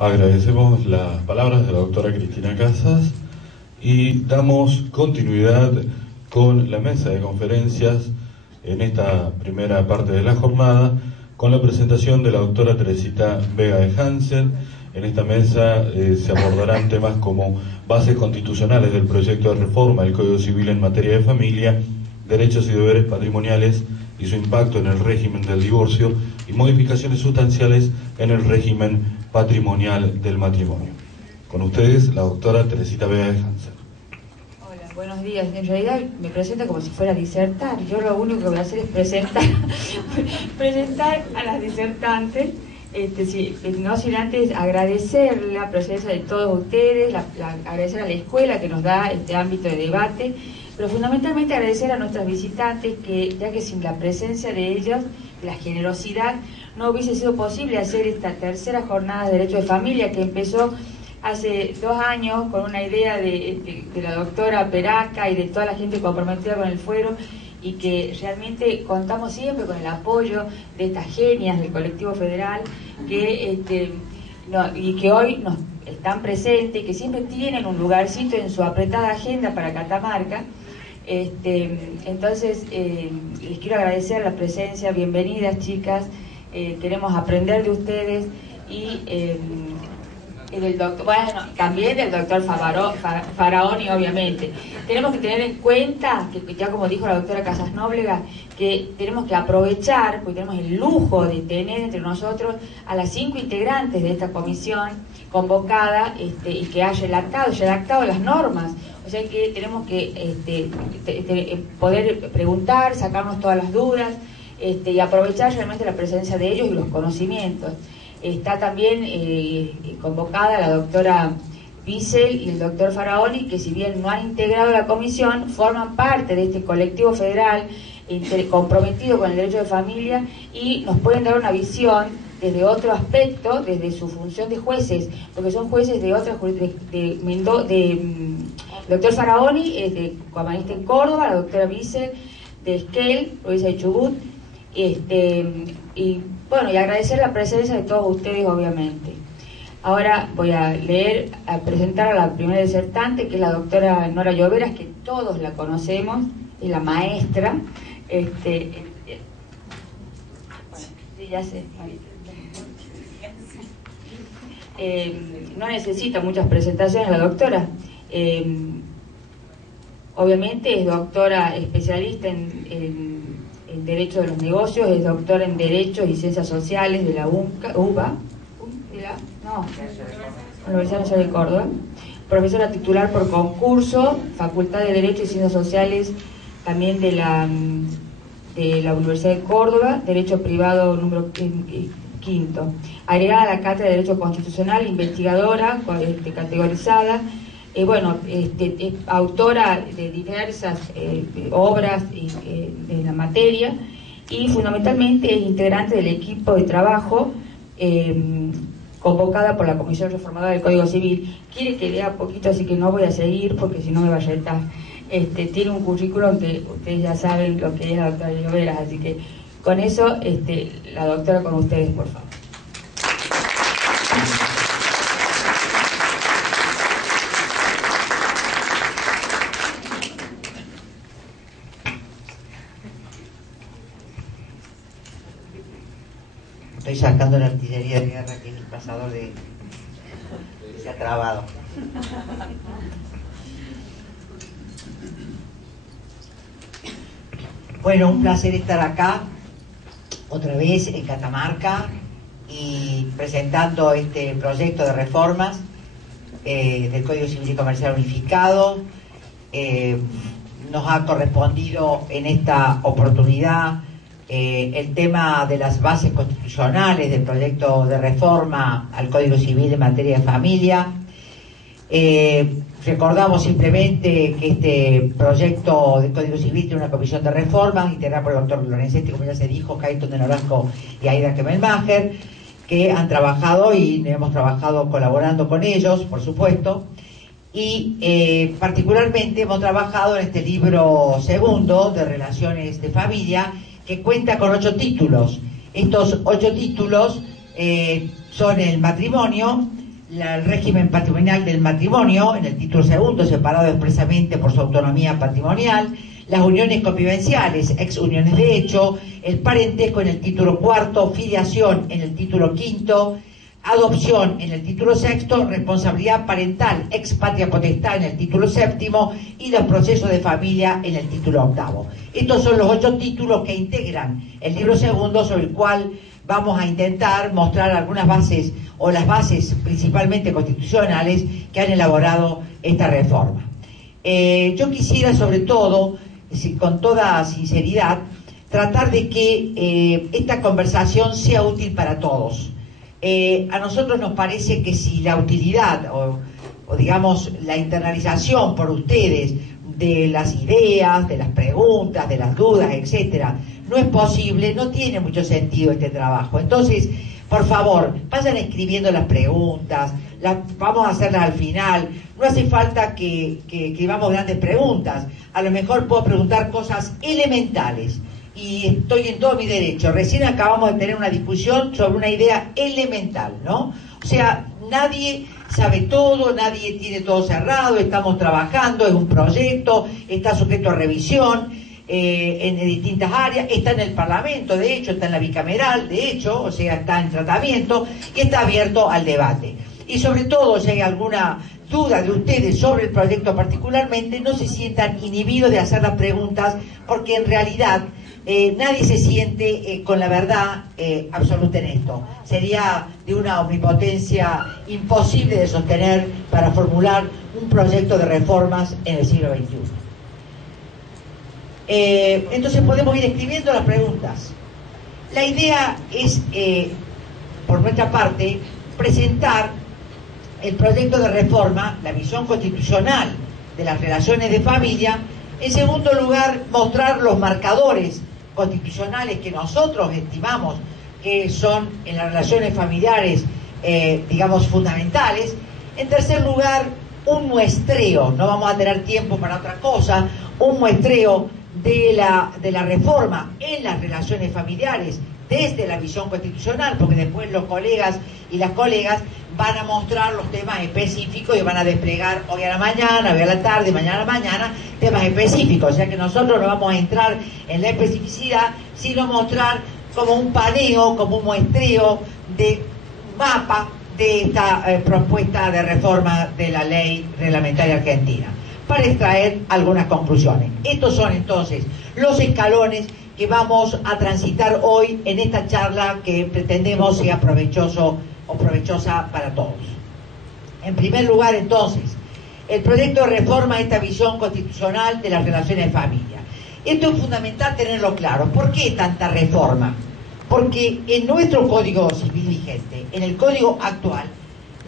Agradecemos las palabras de la doctora Cristina Casas y damos continuidad con la mesa de conferencias en esta primera parte de la jornada con la presentación de la doctora Teresita Vega de Hansen. En esta mesa se abordarán temas como bases constitucionales del proyecto de reforma del Código Civil en materia de familia, derechos y deberes patrimoniales y su impacto en el régimen del divorcio y modificaciones sustanciales en el régimen patrimonial del matrimonio. Con ustedes, la doctora Teresita Vega de Hansen. Hola, buenos días. En realidad me presento como si fuera a disertar. Yo lo único que voy a hacer es presentar a las disertantes. No sin antes agradecer la presencia de todos ustedes, agradecer a la escuela que nos da este ámbito de debate, pero fundamentalmente agradecer a nuestras visitantes, ya que sin la presencia de ellos, la generosidad, no hubiese sido posible hacer esta tercera jornada de Derecho de Familia que empezó hace 2 años con una idea de la doctora Peraca y de toda la gente comprometida con el fuero, y que realmente contamos siempre con el apoyo de estas genias del colectivo federal y que hoy nos están presentes y que siempre tienen un lugarcito en su apretada agenda para Catamarca. Entonces les quiero agradecer la presencia. Bienvenidas, chicas. Queremos aprender de ustedes y del doctor, bueno, también del doctor Faraoni, obviamente. Tenemos que tener en cuenta, que ya como dijo la doctora Casasnóblega, que tenemos que aprovechar, porque tenemos el lujo de tener entre nosotros a las 5 integrantes de esta comisión convocada y que ha redactado las normas. O sea que tenemos que poder preguntar, sacarnos todas las dudas y aprovechar realmente la presencia de ellos y los conocimientos. Está también convocada la doctora Wiesel y el doctor Faraoni, que si bien no han integrado la comisión, forman parte de este colectivo federal comprometido con el derecho de familia y nos pueden dar una visión desde otro aspecto, desde su función de jueces, porque son jueces de otras doctor Faraoni es de Coamanista en Córdoba, la doctora Wiesel de Esquel, provincia de Chubut, y bueno, y agradecer la presencia de todos ustedes, obviamente. Ahora voy a presentar a la primera disertante, que es la doctora Nora Lloveras, que todos la conocemos, es la maestra. Sí, ya sé. No necesita muchas presentaciones la doctora. Obviamente es doctora especialista en Derecho de los Negocios, es doctora en Derechos y Ciencias Sociales de la Universidad Nacional de Córdoba, profesora titular por concurso, Facultad de Derecho y Ciencias Sociales también de la Universidad de Córdoba, Derecho Privado número 5, agregada a la Cátedra de Derecho Constitucional, investigadora categorizada. Es autora de diversas obras en la materia y fundamentalmente es integrante del equipo de trabajo convocada por la Comisión Reformadora del Código Civil. Quiere que lea poquito, así que no voy a seguir porque si no me va a retar. Tiene un currículum que ustedes ya saben lo que es la doctora Lloveras, así que con eso la doctora con ustedes, por favor. Estoy sacando la artillería de guerra, que es el pasador que se ha trabado. Bueno, un placer estar acá otra vez en Catamarca y presentando este proyecto de reformas del Código Civil y Comercial Unificado. Nos ha correspondido en esta oportunidad el tema de las bases constitucionales del proyecto de reforma al Código Civil en materia de familia. Recordamos simplemente que este proyecto de Código Civil tiene una comisión de reformas integrada por el doctor Lorenzetti, como ya se dijo, Cayton de Nolasco y Aida Kemelmacher, que han trabajado y hemos trabajado colaborando con ellos, por supuesto, y particularmente hemos trabajado en este libro segundo de Relaciones de Familia, que cuenta con 8 títulos. Estos 8 títulos son el matrimonio, el régimen patrimonial del matrimonio, en el título segundo, separado expresamente por su autonomía patrimonial, las uniones convivenciales, ex uniones de hecho, el parentesco en el título cuarto, filiación en el título quinto, adopción en el título sexto, responsabilidad parental, ex patria potestad en el título séptimo y los procesos de familia en el título octavo. Estos son los 8 títulos que integran el libro segundo, sobre el cual vamos a intentar mostrar algunas bases, o las bases principalmente constitucionales, que han elaborado esta reforma. Yo quisiera, sobre todo, con toda sinceridad, tratar de que esta conversación sea útil para todos. A nosotros nos parece que si la utilidad o digamos la internalización por ustedes de las ideas, de las preguntas, de las dudas, etcétera, no es posible, no tiene mucho sentido este trabajo. Entonces, por favor, vayan escribiendo las preguntas, vamos a hacerlas al final. No hace falta que escribamos grandes preguntas. A lo mejor puedo preguntar cosas elementales. Y estoy en todo mi derecho. Recién acabamos de tener una discusión sobre una idea elemental, ¿no? O sea, nadie sabe todo, nadie tiene todo cerrado, estamos trabajando, es un proyecto, está sujeto a revisión en distintas áreas, está en el Parlamento, de hecho, está en la bicameral, de hecho, o sea, está en tratamiento y está abierto al debate. Y sobre todo, si hay alguna duda de ustedes sobre el proyecto particularmente, no se sientan inhibidos de hacer las preguntas, porque en realidad nadie se siente con la verdad absoluta en esto. Sería de una omnipotencia imposible de sostener para formular un proyecto de reformas en el siglo XXI. Entonces podemos ir escribiendo las preguntas. La idea es, por nuestra parte, presentar el proyecto de reforma, la visión constitucional de las relaciones de familia. En segundo lugar, mostrar los marcadores constitucionales que nosotros estimamos que son en las relaciones familiares, digamos, fundamentales. En tercer lugar, un muestreo, no vamos a tener tiempo para otra cosa, un muestreo de la reforma en las relaciones familiares desde la visión constitucional, porque después los colegas y las colegas van a mostrar los temas específicos y van a desplegar hoy a la mañana, hoy a la tarde, mañana a la mañana, temas específicos. O sea que nosotros no vamos a entrar en la especificidad, sino mostrar como un paneo, como un muestreo de mapa de esta propuesta de reforma de la ley reglamentaria argentina, para extraer algunas conclusiones. Estos son entonces los escalones que vamos a transitar hoy en esta charla que pretendemos sea provechoso o provechosa para todos. En primer lugar, entonces, el proyecto de reforma a esta visión constitucional de las relaciones de familia. Esto es fundamental tenerlo claro. ¿Por qué tanta reforma? Porque en nuestro Código Civil vigente, en el Código actual,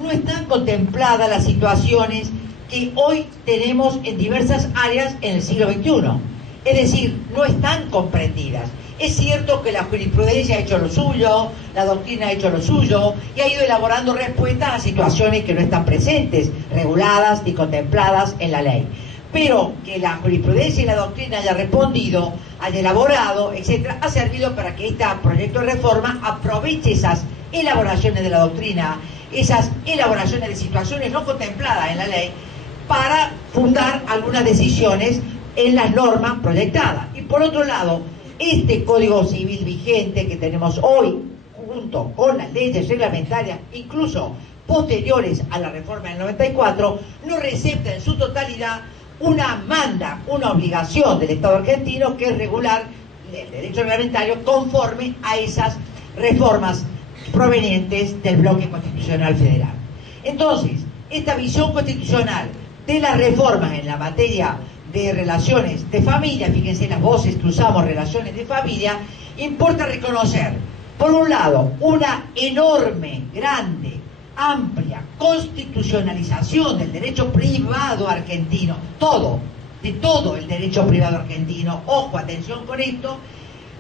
no están contempladas las situaciones que hoy tenemos en diversas áreas en el siglo XXI. Es decir, no están comprendidas. Es cierto que la jurisprudencia ha hecho lo suyo, la doctrina ha hecho lo suyo y ha ido elaborando respuestas a situaciones que no están presentes, reguladas y contempladas en la ley. Pero que la jurisprudencia y la doctrina haya respondido, haya elaborado, etcétera, ha servido para que este proyecto de reforma aproveche esas elaboraciones de la doctrina, esas elaboraciones de situaciones no contempladas en la ley, para fundar algunas decisiones en las normas proyectadas. Y por otro lado, este Código Civil vigente que tenemos hoy, junto con las leyes reglamentarias, incluso posteriores a la reforma del 94, no recepta en su totalidad una obligación del Estado argentino, que es regular el derecho reglamentario conforme a esas reformas provenientes del bloque constitucional federal. Entonces, esta visión constitucional de las reformas en la materia de relaciones de familia, fíjense las voces que usamos, relaciones de familia, importa reconocer, por un lado, una enorme, grande, amplia constitucionalización del derecho privado argentino, de todo el derecho privado argentino. Ojo, atención con esto,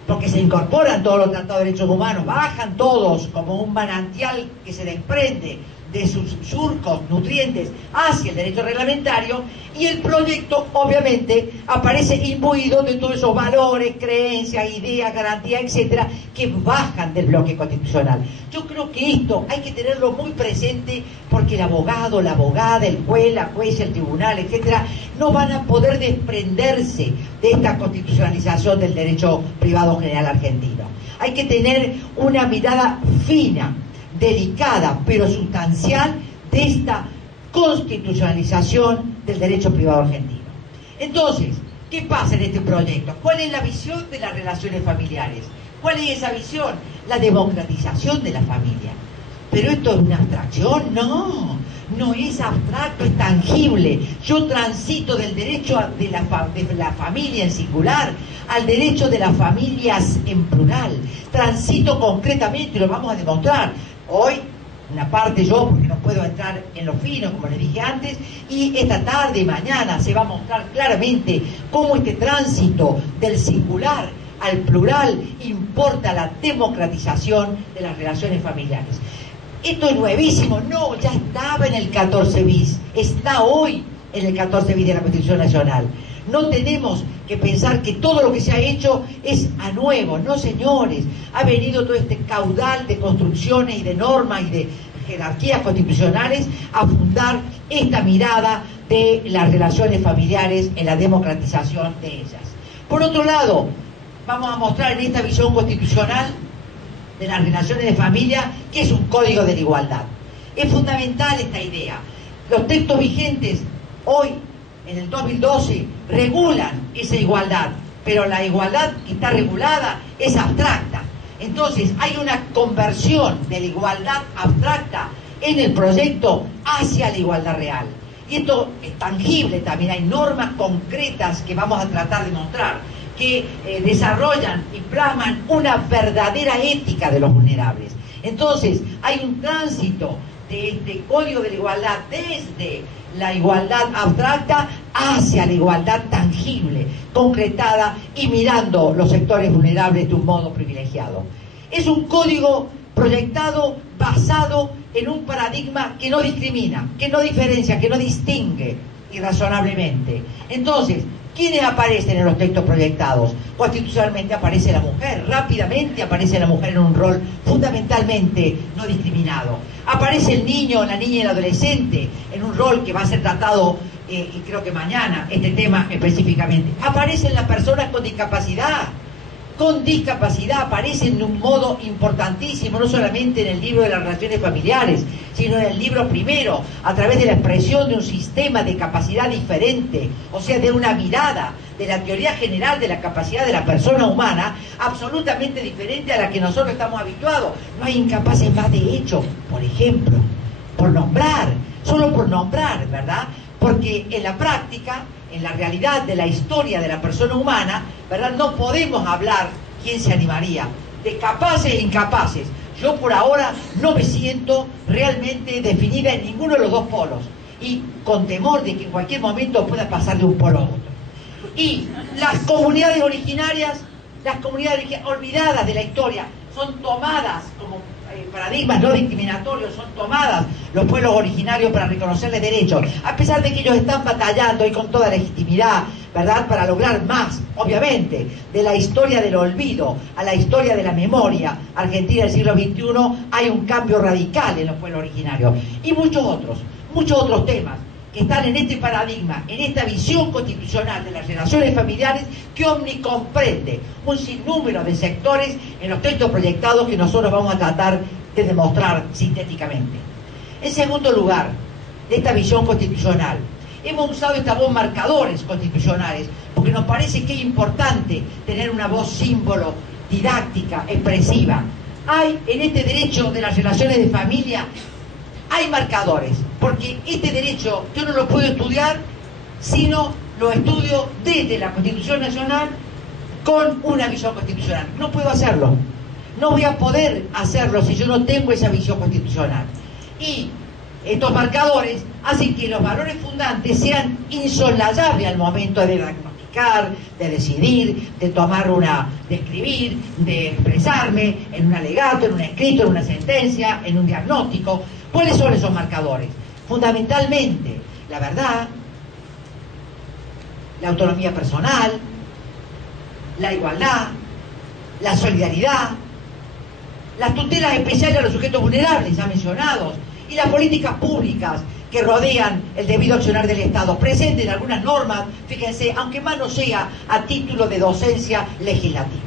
porque se incorporan todos los tratados de derechos humanos, bajan todos como un manantial que se desprende de sus surcos nutrientes hacia el derecho reglamentario, y el proyecto obviamente aparece imbuido de todos esos valores, creencias, ideas, garantías, etcétera, que bajan del bloque constitucional. Yo creo que esto hay que tenerlo muy presente, porque el abogado, la abogada, el juez, la jueza, el tribunal, etcétera, no van a poder desprenderse de esta constitucionalización del derecho privado general argentino. Hay que tener una mirada fina, delicada, pero sustancial, de esta constitucionalización del derecho privado argentino. Entonces, ¿qué pasa en este proyecto? ¿Cuál es la visión de las relaciones familiares? ¿Cuál es esa visión? La democratización de la familia. ¿Pero esto es una abstracción? No, no es abstracto, es tangible. Yo transito del derecho de la familia en singular al derecho de las familias en plural. Transito concretamente, y lo vamos a demostrar. Hoy, una parte yo, porque no puedo entrar en lo fino, como les dije antes, y esta tarde y mañana se va a mostrar claramente cómo este tránsito del singular al plural importa la democratización de las relaciones familiares. Esto es nuevísimo, no, ya estaba en el 14 bis, está hoy en el 14 bis de la Constitución Nacional. No tenemos que pensar que todo lo que se ha hecho es a nuevo, no señores. Ha venido todo este caudal de construcciones y de normas y de jerarquías constitucionales a fundar esta mirada de las relaciones familiares en la democratización de ellas. Por otro lado, vamos a mostrar en esta visión constitucional de las relaciones de familia que es un código de la igualdad. Es fundamental esta idea. Los textos vigentes hoy, en el 2012, regulan esa igualdad, pero la igualdad que está regulada es abstracta. Entonces hay una conversión de la igualdad abstracta en el proyecto hacia la igualdad real. Y esto es tangible también, hay normas concretas que vamos a tratar de mostrar, que desarrollan y plasman una verdadera ética de los vulnerables. Entonces hay un tránsito de este código de la igualdad desde la igualdad abstracta hacia la igualdad tangible, concretada y mirando los sectores vulnerables de un modo privilegiado. Es un código proyectado basado en un paradigma que no discrimina, que no diferencia, que no distingue irrazonablemente. Entonces, ¿quiénes aparecen en los textos proyectados? Constitucionalmente aparece la mujer, rápidamente aparece la mujer en un rol fundamentalmente no discriminado. Aparece el niño, la niña y el adolescente en un rol que va a ser tratado, y creo que mañana, este tema específicamente. Aparecen las personas con discapacidad. Con discapacidad aparecen de un modo importantísimo, no solamente en el libro de las relaciones familiares, sino en el libro primero, a través de la expresión de un sistema de capacidad diferente, o sea, de una mirada de la teoría general de la capacidad de la persona humana, absolutamente diferente a la que nosotros estamos habituados. No hay incapaces más de hecho, por ejemplo, por nombrar, solo por nombrar, ¿verdad? Porque en la práctica, en la realidad de la historia de la persona humana, ¿verdad? No podemos hablar, ¿quién se animaría?, de capaces e incapaces. Yo por ahora no me siento realmente definida en ninguno de los dos polos, y con temor de que en cualquier momento pueda pasar de un polo a otro. Y las comunidades originarias, olvidadas de la historia, son tomadas como paradigmas no discriminatorios, son tomadas los pueblos originarios para reconocerles derechos, a pesar de que ellos están batallando y con toda legitimidad, ¿verdad?, para lograr más, obviamente, de la historia del olvido a la historia de la memoria argentina del siglo XXI. Hay un cambio radical en los pueblos originarios y muchos otros temas que están en este paradigma, en esta visión constitucional de las relaciones familiares, que omnicomprende un sinnúmero de sectores en los textos proyectados que nosotros vamos a tratar de demostrar sintéticamente. En segundo lugar, de esta visión constitucional, hemos usado esta voz marcadores constitucionales, porque nos parece que es importante tener una voz símbolo, didáctica, expresiva. Hay en este derecho de las relaciones de familia, hay marcadores, porque este derecho yo no lo puedo estudiar sino lo estudio desde la Constitución Nacional con una visión constitucional. No puedo hacerlo, no voy a poder hacerlo si yo no tengo esa visión constitucional. Y estos marcadores hacen que los valores fundantes sean insoslayables al momento de diagnosticar, de decidir, de escribir, de expresarme en un alegato, en un escrito, en una sentencia, en un diagnóstico. ¿Cuáles son esos marcadores? Fundamentalmente, la verdad, la autonomía personal, la igualdad, la solidaridad, las tutelas especiales a los sujetos vulnerables, ya mencionados, y las políticas públicas que rodean el debido accionar del Estado, presenten algunas normas, fíjense, aunque más no sea a título de docencia legislativa.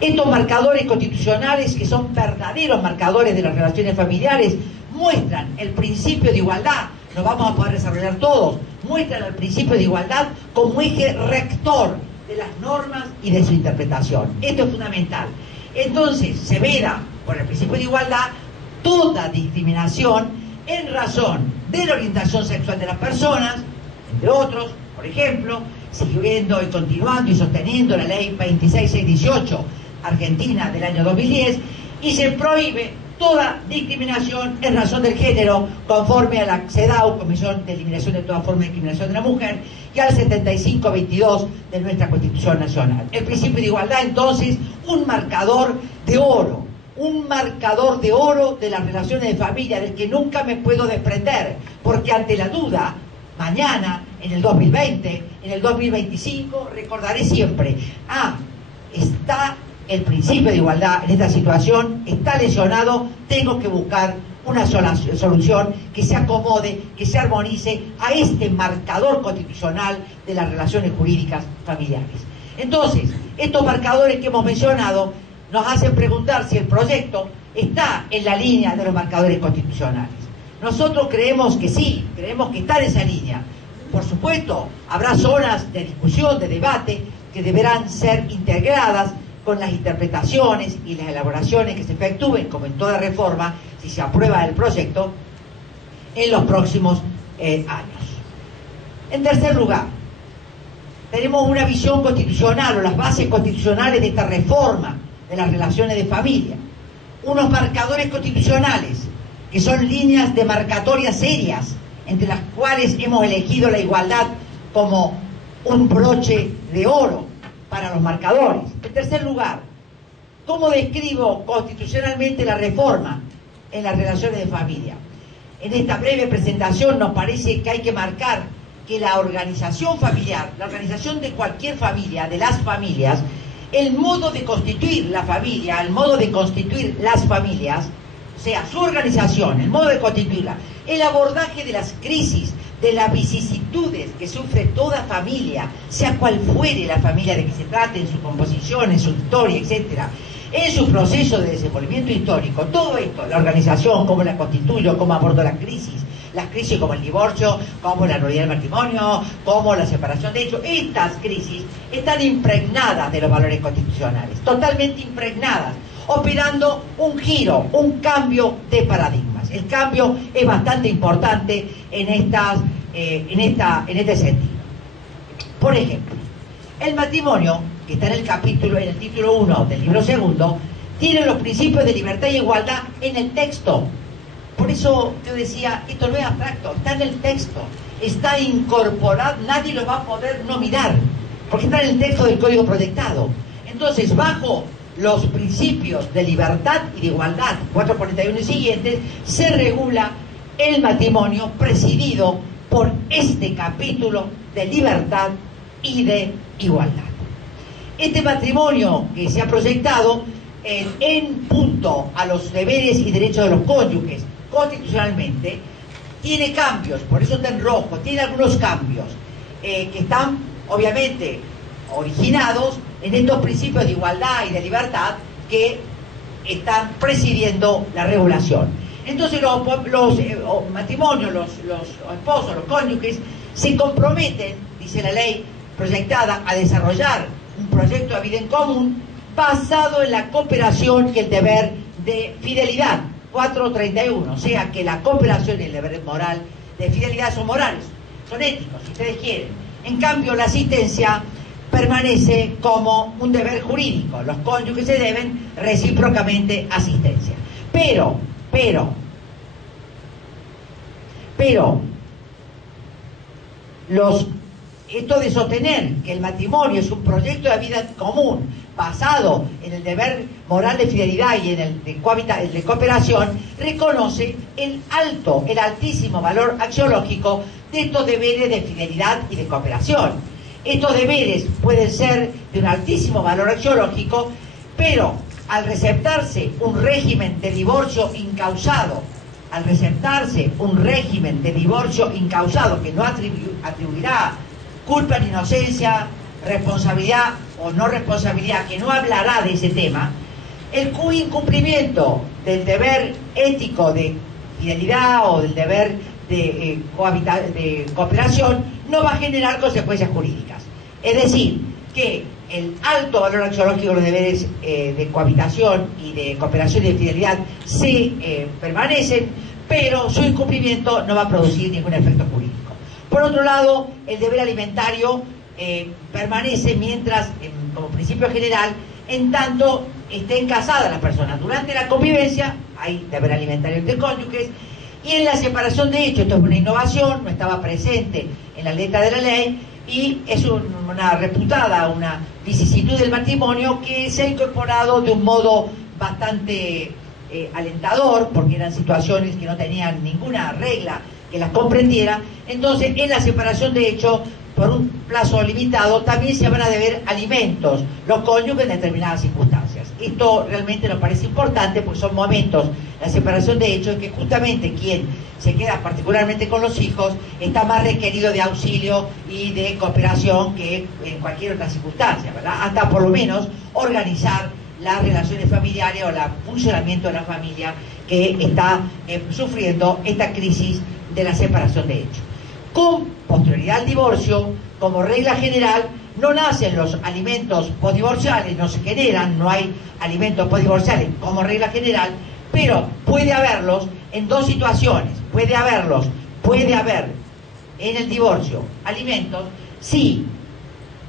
Estos marcadores constitucionales, que son verdaderos marcadores de las relaciones familiares, muestran el principio de igualdad, lo vamos a poder desarrollar todos, muestran el principio de igualdad como eje rector de las normas y de su interpretación. Esto es fundamental. Entonces, se veda por el principio de igualdad toda discriminación en razón de la orientación sexual de las personas, entre otros, por ejemplo, siguiendo y continuando y sosteniendo la ley 26618 argentina del año 2010, y se prohíbe toda discriminación en razón del género, conforme a la CEDAW, Comisión de Eliminación de toda forma de discriminación de la mujer, y al 7522 de nuestra Constitución Nacional. El principio de igualdad, entonces, un marcador de oro de las relaciones de familia, del que nunca me puedo desprender, porque ante la duda, mañana, en el 2020, en el 2025, recordaré siempre, está el principio de igualdad en esta situación, está lesionado, tengo que buscar una sola solución que se acomode, que se armonice a este marcador constitucional de las relaciones jurídicas familiares. Entonces, estos marcadores que hemos mencionado nos hacen preguntar si el proyecto está en la línea de los marcadores constitucionales. Nosotros creemos que sí, creemos que está en esa línea. Por supuesto, habrá zonas de discusión, de debate, que deberán ser integradas con las interpretaciones y las elaboraciones que se efectúen, como en toda reforma, si se aprueba el proyecto, en los próximos años. En tercer lugar, tenemos una visión constitucional o las bases constitucionales de esta reforma de las relaciones de familia. Unos marcadores constitucionales que son líneas demarcatorias serias, entre las cuales hemos elegido la igualdad como un broche de oro para los marcadores. En tercer lugar, ¿cómo describo constitucionalmente la reforma en las relaciones de familia? En esta breve presentación nos parece que hay que marcar que la organización familiar, la organización de cualquier familia, de las familias, el modo de constituir la familia, el modo de constituir las familias, o sea, su organización, el modo de constituirla, el abordaje de las crisis, de las vicisitudes que sufre toda familia, sea cual fuere la familia de que se trate, en su composición, en su historia, etcétera, en su proceso de desenvolvimiento histórico, todo esto, la organización, cómo la constituyo, cómo abordo las crisis como el divorcio, como la nulidad del matrimonio, como la separación. De hecho, estas crisis están impregnadas de los valores constitucionales, totalmente impregnadas, operando un giro, un cambio de paradigmas. El cambio es bastante importante en este sentido. Por ejemplo, el matrimonio, que está en el título 1 del libro segundo, tiene los principios de libertad y igualdad en el texto. Por eso yo decía, esto no es abstracto, está en el texto, está incorporado, nadie lo va a poder no mirar, porque está en el texto del Código Proyectado. Entonces, bajo los principios de libertad y de igualdad, 441 y siguientes, se regula el matrimonio presidido por este capítulo de libertad y de igualdad. Este matrimonio que se ha proyectado en punto a los deberes y derechos de los cónyuges constitucionalmente, tiene cambios, por eso está en rojo, tiene algunos cambios que están obviamente originados en estos principios de igualdad y de libertad que están presidiendo la regulación. Entonces los matrimonios, los esposos, los cónyuges, se comprometen, dice la ley proyectada, a desarrollar un proyecto de vida en común basado en la cooperación y el deber de fidelidad, 431, o sea que la cooperación y el deber moral de fidelidad son morales, son éticos, si ustedes quieren. En cambio, la asistencia permanece como un deber jurídico. Los cónyuges se deben recíprocamente asistencia. Pero, esto de sostener que el matrimonio es un proyecto de vida común basado en el deber moral de fidelidad y en el de cooperación, reconoce el altísimo valor axiológico de estos deberes de fidelidad y de cooperación. Estos deberes pueden ser de un altísimo valor axiológico, pero al receptarse un régimen de divorcio incausado, que no atribuirá culpa ni inocencia, responsabilidad o no responsabilidad, que no hablará de ese tema, el incumplimiento del deber ético de fidelidad o del deber de cooperación no va a generar consecuencias jurídicas. Es decir, que el alto valor axiológico de los deberes de cohabitación y de cooperación y de fidelidad permanecen, pero su incumplimiento no va a producir ningún efecto jurídico. Por otro lado, el deber alimentario permanece mientras, como principio general, en tanto estén casadas las personas. Durante la convivencia hay deber alimentario entre cónyuges, y en la separación de hecho, esto es una innovación, no estaba presente en la letra de la ley, y es una vicisitud del matrimonio que se ha incorporado de un modo bastante alentador, porque eran situaciones que no tenían ninguna regla que las comprendiera. Entonces, en la separación de hecho, por un plazo limitado, también se van a deber alimentos los cónyuges en determinadas circunstancias. Esto realmente nos parece importante porque son momentos, la separación de hecho, en que justamente quien se queda particularmente con los hijos está más requerido de auxilio y de cooperación que en cualquier otra circunstancia, ¿verdad? Hasta por lo menos organizar las relaciones familiares o el funcionamiento de la familia que está sufriendo esta crisis de la separación de hecho. Con posterioridad al divorcio, como regla general, no nacen los alimentos posdivorciales, no se generan, no hay alimentos posdivorciales como regla general, pero puede haberlos en dos situaciones. Puede haber en el divorcio alimentos si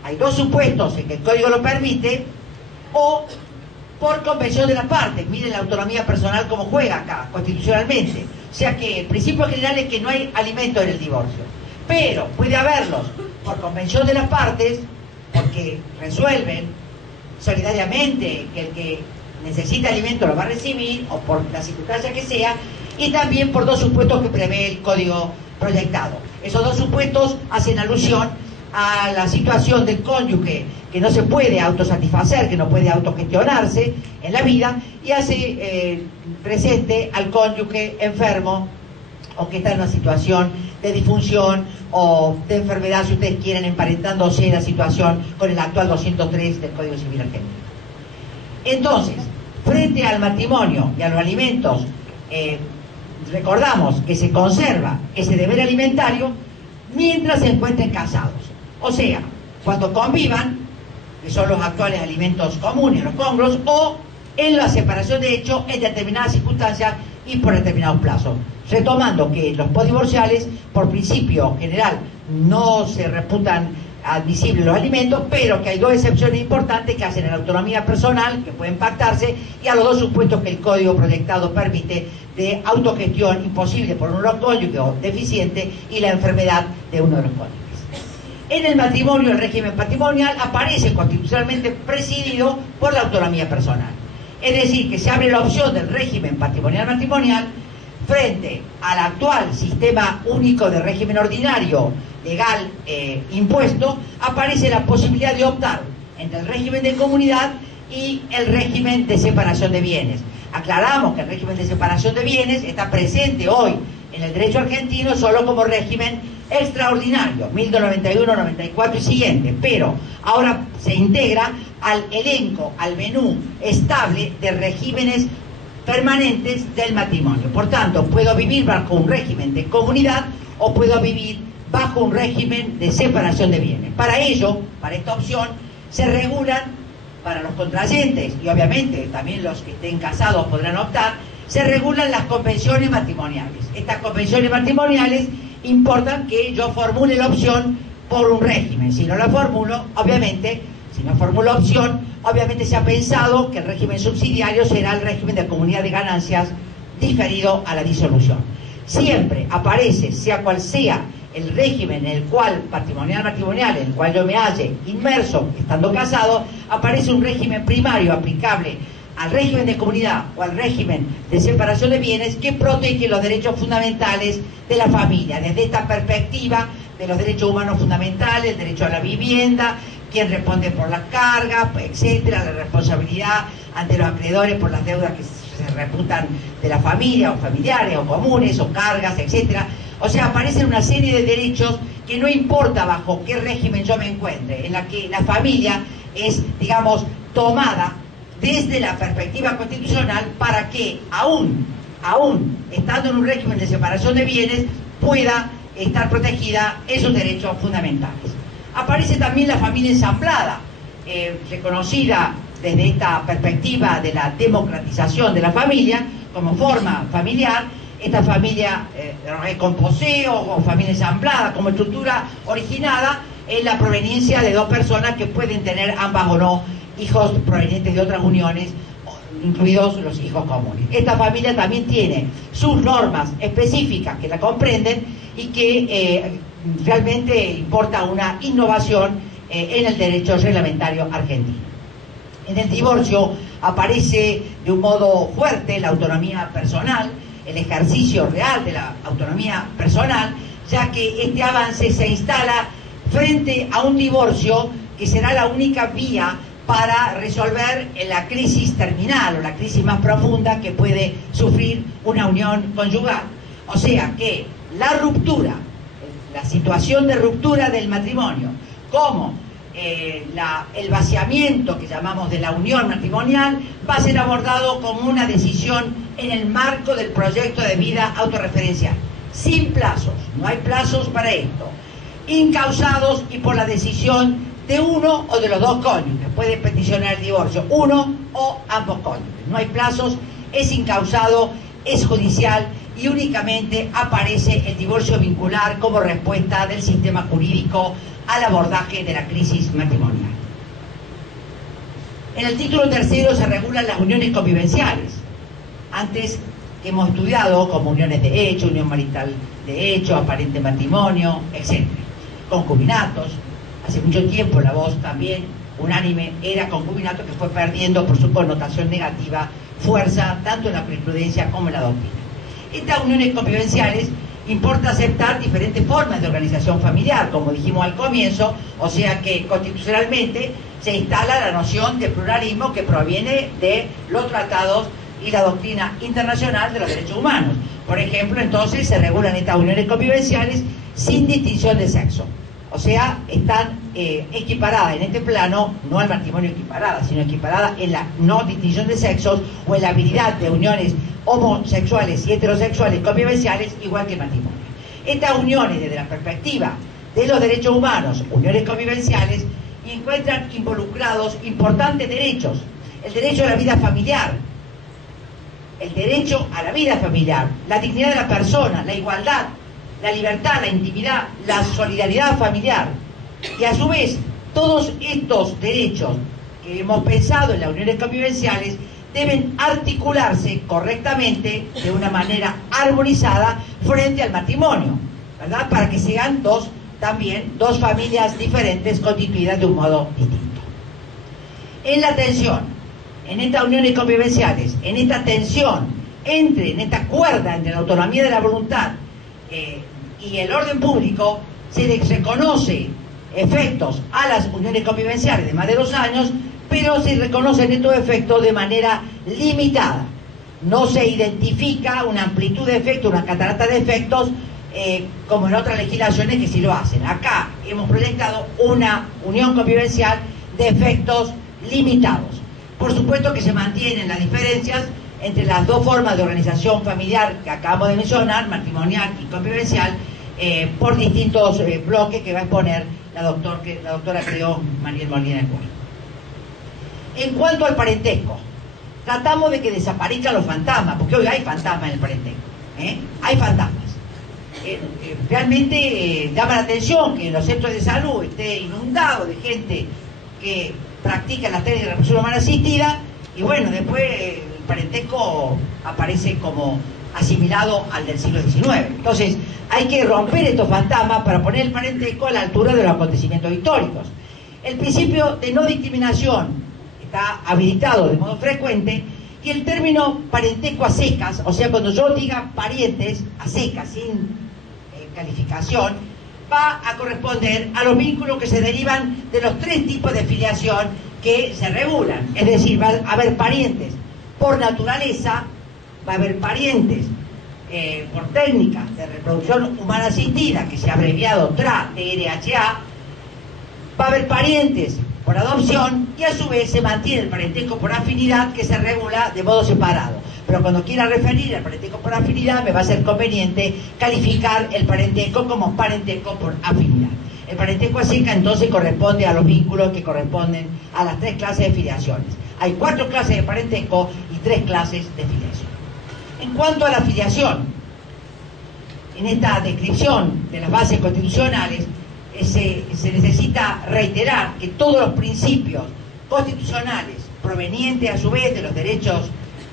hay dos supuestos en que el Código lo permite, o por convención de las partes. Miren la autonomía personal como juega acá, constitucionalmente. O sea que el principio general es que no hay alimento en el divorcio. Pero puede haberlos por convención de las partes, porque resuelven solidariamente que el que necesita alimento lo va a recibir, o por la circunstancia que sea, y también por dos supuestos que prevé el Código proyectado. Esos dos supuestos hacen alusión a la situación del cónyuge que no se puede autosatisfacer, que no puede autogestionarse en la vida, y hace presente al cónyuge enfermo o que está en una situación de disfunción o de enfermedad, si ustedes quieren, emparentándose la situación con el actual 203 del Código Civil argentino. Entonces, frente al matrimonio y a los alimentos, recordamos que se conserva ese deber alimentario mientras se encuentren casados. O sea, cuando convivan, que son los actuales alimentos comunes, los congros, o en la separación de hecho en determinadas circunstancias y por determinados plazos. Retomando que los posdivorciales, por principio general, no se reputan admisibles los alimentos, pero que hay dos excepciones importantes que hacen a la autonomía personal, que pueden pactarse, y a los dos supuestos que el Código proyectado permite de autogestión imposible por uno de los cónyuges o deficiente, y la enfermedad de uno de los cónyuges. En el matrimonio, el régimen patrimonial aparece constitucionalmente presidido por la autonomía personal. Es decir, que se abre la opción del régimen patrimonial frente al actual sistema único de régimen ordinario, legal, impuesto. Aparece la posibilidad de optar entre el régimen de comunidad y el régimen de separación de bienes. Aclaramos que el régimen de separación de bienes está presente hoy en el derecho argentino solo como régimen extraordinario, 1291, 94 y siguiente, pero ahora se integra al elenco, al menú estable de regímenes permanentes del matrimonio. Por tanto, puedo vivir bajo un régimen de comunidad o puedo vivir bajo un régimen de separación de bienes. Para ello, para esta opción, se regulan para los contrayentes, y obviamente también los que estén casados podrán optar, se regulan las convenciones matrimoniales. Estas convenciones matrimoniales importan que yo formule la opción por un régimen. Si no la formulo, obviamente, si no formulo opción, obviamente se ha pensado que el régimen subsidiario será el régimen de comunidad de ganancias diferido a la disolución. Siempre aparece, sea cual sea el régimen en el cual, matrimonial, en el cual yo me halle inmerso estando casado, aparece un régimen primario aplicable al régimen de comunidad o al régimen de separación de bienes que protege los derechos fundamentales de la familia, desde esta perspectiva de los derechos humanos fundamentales, el derecho a la vivienda, quién responde por las cargas, etcétera, la responsabilidad ante los acreedores por las deudas que se reputan de la familia o familiares o comunes o cargas, etcétera. O sea, aparecen una serie de derechos que no importa bajo qué régimen yo me encuentre, en la que la familia es, digamos, tomada desde la perspectiva constitucional para que aún estando en un régimen de separación de bienes pueda estar protegida en sus derechos fundamentales. Aparece también la familia ensamblada, reconocida desde esta perspectiva de la democratización de la familia como forma familiar, esta familia recomposeo o familia ensamblada como estructura originada en la proveniencia de dos personas que pueden tener ambas o no hijos provenientes de otras uniones, incluidos los hijos comunes. Esta familia también tiene sus normas específicas que la comprenden y que realmente importa una innovación en el derecho reglamentario argentino. En el divorcio aparece de un modo fuerte la autonomía personal, el ejercicio real de la autonomía personal, ya que este avance se instala frente a un divorcio que será la única vía para resolver la crisis terminal o la crisis más profunda que puede sufrir una unión conyugal. O sea que la ruptura, la situación de ruptura del matrimonio, como el vaciamiento que llamamos de la unión matrimonial, va a ser abordado como una decisión en el marco del proyecto de vida autorreferencial, sin plazos, no hay plazos para esto, incausados y por la decisión de uno o de los dos cónyuges. Puede peticionar el divorcio uno o ambos cónyuges, no hay plazos, es incausado, es judicial y únicamente aparece el divorcio vincular como respuesta del sistema jurídico al abordaje de la crisis matrimonial. En el título tercero se regulan las uniones convivenciales. Antes que hemos estudiado como uniones de hecho, unión marital de hecho, aparente matrimonio, etc. Concubinatos. Hace mucho tiempo la voz también unánime era concubinato, que fue perdiendo por su connotación negativa fuerza tanto en la jurisprudencia como en la doctrina. Estas uniones convivenciales importa aceptar diferentes formas de organización familiar, como dijimos al comienzo, o sea que constitucionalmente se instala la noción de pluralismo que proviene de los tratados y la doctrina internacional de los derechos humanos. Por ejemplo, entonces se regulan estas uniones convivenciales sin distinción de sexo. O sea, están equiparadas en este plano, no al matrimonio equiparada, sino equiparada en la no distinción de sexos o en la habilidad de uniones homosexuales y heterosexuales convivenciales, igual que el matrimonio. Estas uniones, desde la perspectiva de los derechos humanos, uniones convivenciales, encuentran involucrados importantes derechos. El derecho a la vida familiar, la dignidad de la persona, la igualdad, la libertad, la intimidad, la solidaridad familiar. Y a su vez, todos estos derechos que hemos pensado en las uniones convivenciales deben articularse correctamente, de una manera armonizada, frente al matrimonio, ¿verdad? Para que sean dos familias diferentes constituidas de un modo distinto. En la tensión, en estas uniones convivenciales, en esta tensión, en esta cuerda entre la autonomía de la voluntad y el orden público, se les reconoce efectos a las uniones convivenciales de más de 2 años, pero se reconocen estos efectos de manera limitada. No se identifica una amplitud de efectos, una catarata de efectos, como en otras legislaciones que sí lo hacen. Acá hemos proyectado una unión convivencial de efectos limitados. Por supuesto que se mantienen las diferencias entre las dos formas de organización familiar que acabamos de mencionar, matrimonial y convivencial, por distintos bloques que va a exponer la doctora Creó Mariel Molina Escuela. En cuanto al parentesco, tratamos de que desaparezcan los fantasmas, porque hoy hay fantasmas en el parentesco, hay fantasmas. Realmente llama la atención que los centros de salud esté inundado de gente que practica las técnicas de reproducción humana asistida, y bueno, después el parentesco aparece como asimilado al del siglo XIX. Entonces, hay que romper estos fantasmas para poner el parentesco a la altura de los acontecimientos históricos. El principio de no discriminación está habilitado de modo frecuente, y el término parentesco a secas, o sea, cuando yo diga parientes a secas, sin calificación, va a corresponder a los vínculos que se derivan de los tres tipos de filiación que se regulan. Es decir, va a haber parientes por naturaleza, va a haber parientes por técnica de reproducción humana asistida, que se ha abreviado TRA, TRHA, va a haber parientes por adopción, y a su vez se mantiene el parentesco por afinidad, que se regula de modo separado. Pero cuando quiera referir al parentesco por afinidad, me va a ser conveniente calificar el parentesco como parentesco por afinidad. El parentesco a seca entonces corresponde a los vínculos que corresponden a las tres clases de filiaciones. Hay 4 clases de parentesco y 3 clases de filiación. En cuanto a la filiación, en esta descripción de las bases constitucionales, se necesita reiterar que todos los principios constitucionales provenientes a su vez de los derechos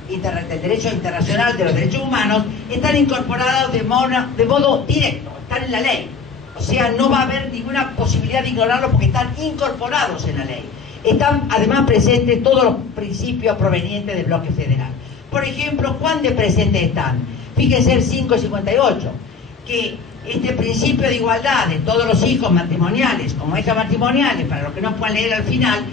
del derecho internacional de los derechos humanos están incorporados de modo directo, están en la ley. O sea, no va a haber ninguna posibilidad de ignorarlos porque están incorporados en la ley. Están además presentes todos los principios provenientes del bloque federal. Por ejemplo, ¿cuán de presentes están? Fíjense el 558, que este principio de igualdad de todos los hijos matrimoniales como extramatrimoniales, para los que no puedan leer al final,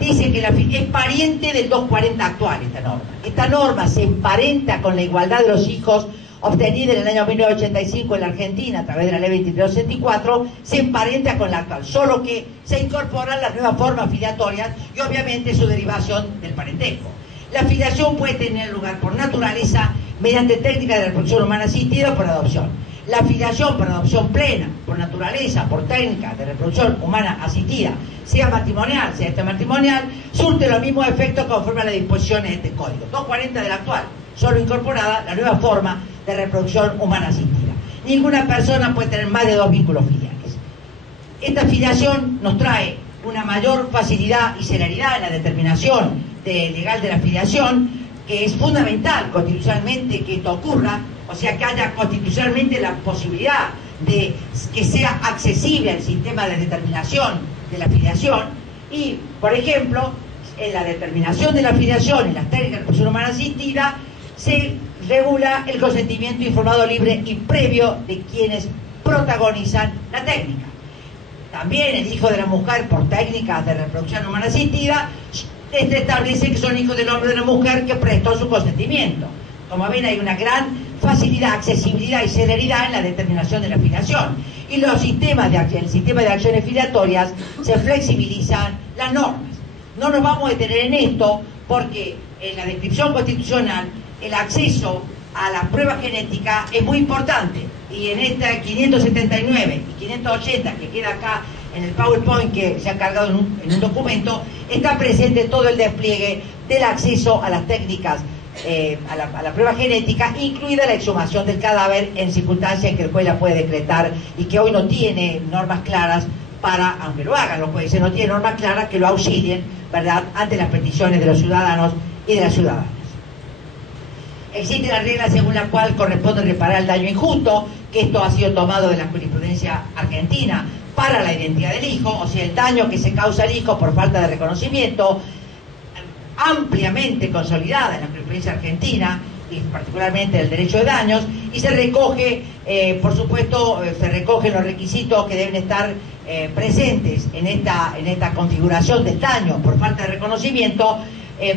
dice que es pariente del 240 actual esta norma. Esta norma se emparenta con la igualdad de los hijos obtenida en el año 1985 en la Argentina a través de la ley 2364, se emparenta con la actual, solo que se incorporan las nuevas formas filiatorias y obviamente su derivación del parentesco. La filiación puede tener lugar por naturaleza mediante técnicas de reproducción humana asistida o por adopción. La filiación por adopción plena, por naturaleza, por técnicas de reproducción humana asistida, sea matrimonial, sea extramatrimonial, surte los mismos efectos conforme a las disposiciones de este código. 240 del actual, solo incorporada la nueva forma de reproducción humana asistida. Ninguna persona puede tener más de 2 vínculos filiales. Esta filiación nos trae una mayor facilidad y celeridad en la determinación legal de la filiación, que es fundamental constitucionalmente que esto ocurra, o sea, que haya constitucionalmente la posibilidad de que sea accesible el sistema de determinación de la filiación. Y, por ejemplo, en la determinación de la filiación en las técnicas de reproducción humana asistida se regula el consentimiento informado, libre y previo de quienes protagonizan la técnica. También el hijo de la mujer por técnicas de reproducción humana asistida se establece que son hijos del hombre de la mujer que prestó su consentimiento. Como ven, hay una gran facilidad, accesibilidad y celeridad en la determinación de la filiación. Y el sistema de acciones filiatorias se flexibilizan las normas. No nos vamos a detener en esto porque en la descripción constitucional el acceso a la prueba genética es muy importante. Y en esta 579 y 580 que queda acá en el PowerPoint que se ha cargado en un documento, está presente todo el despliegue del acceso a las técnicas, a la prueba genética, incluida la exhumación del cadáver en circunstancias en que el juez la puede decretar y que hoy no tiene normas claras para, aunque lo hagan, los jueces no tienen normas claras que lo auxilien, ¿verdad?, ante las peticiones de los ciudadanos y de las ciudadanas. Existe la regla según la cual corresponde reparar el daño injusto, que esto ha sido tomado de la jurisprudencia argentina para la identidad del hijo, o sea, el daño que se causa al hijo por falta de reconocimiento, ampliamente consolidada en la jurisprudencia argentina, y particularmente el derecho de daños, y se recoge, por supuesto, se recogen los requisitos que deben estar presentes en esta configuración del daño por falta de reconocimiento,